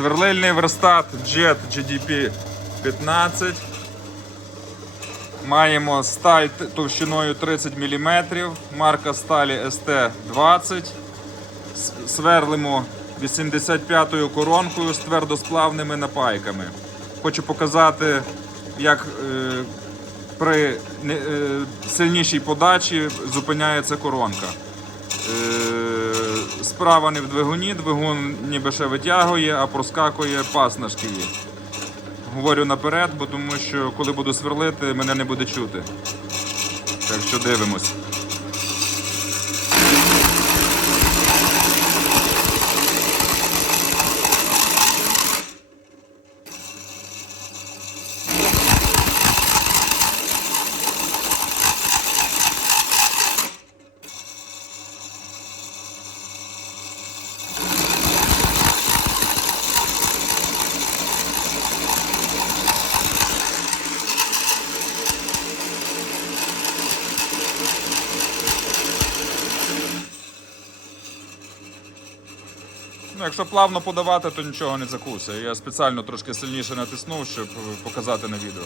Сверлильний верстат Jet GDP 15. Маємо сталь товщиною 30 мм, марка сталі ST20. Сверлимо 85-ю коронкою з твердосплавними напайками. Хочу показати, як е, при е, сильнішій подачі зупиняється коронка. Е, Справа не в двигуні, двигун ніби ще витягує, а проскакує пас на шківі. Говорю наперед, бо тому що коли буду сверлити, мене не буде чути. Так що дивимось. Ну, якщо плавно подавати, то нічого не закусить. Я спеціально трошки сильніше натиснув, щоб показати на відео.